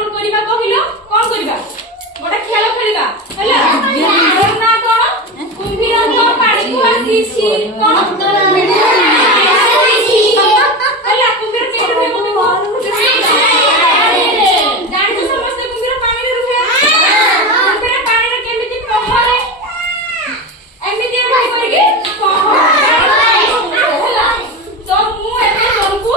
कौन करिबा कहिलो कौन करिबा गोटे खेल खेलिबा हैला मोर ना कोन कुंभीर तो पानी को आसीछि कोन हैला कुंभीर पेट में मते कोन जान तो समस्त कुंभीर पानी रे रुहे कुंभीर पानी रे केमिति पहरे एमिति भाई करके पहरे हैला तो मु एते तमको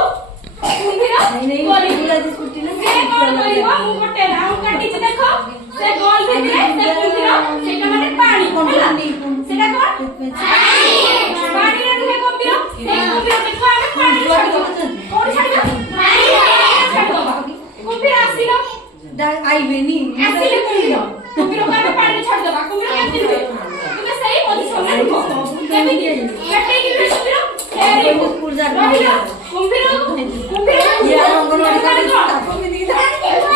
कुंभीर नहीं पूरा स्कूटी ना से कौन करिबा मु गोटे राउंड काटी छ देखो से गोल भितरे से कुंभीर सेटा माने पानी हैला सेटा कोन पानी रे रुहे कुंभीर से कुंभीर देखो आमे पानी छाड़ दो कोन छाड़ दो छाड़ दो कुंभीर आसीलो आइबे नी आसीले कुंभीर कुंभीर को आमे पानी छाड़ दबा कुंभीर केति रुहे तुमे सही पोजीशन में रुहो केमिति कटे कि कुंभीर फेरे स्कूल जा कुंभीर कुंभीर ये अंगनवाड़ी का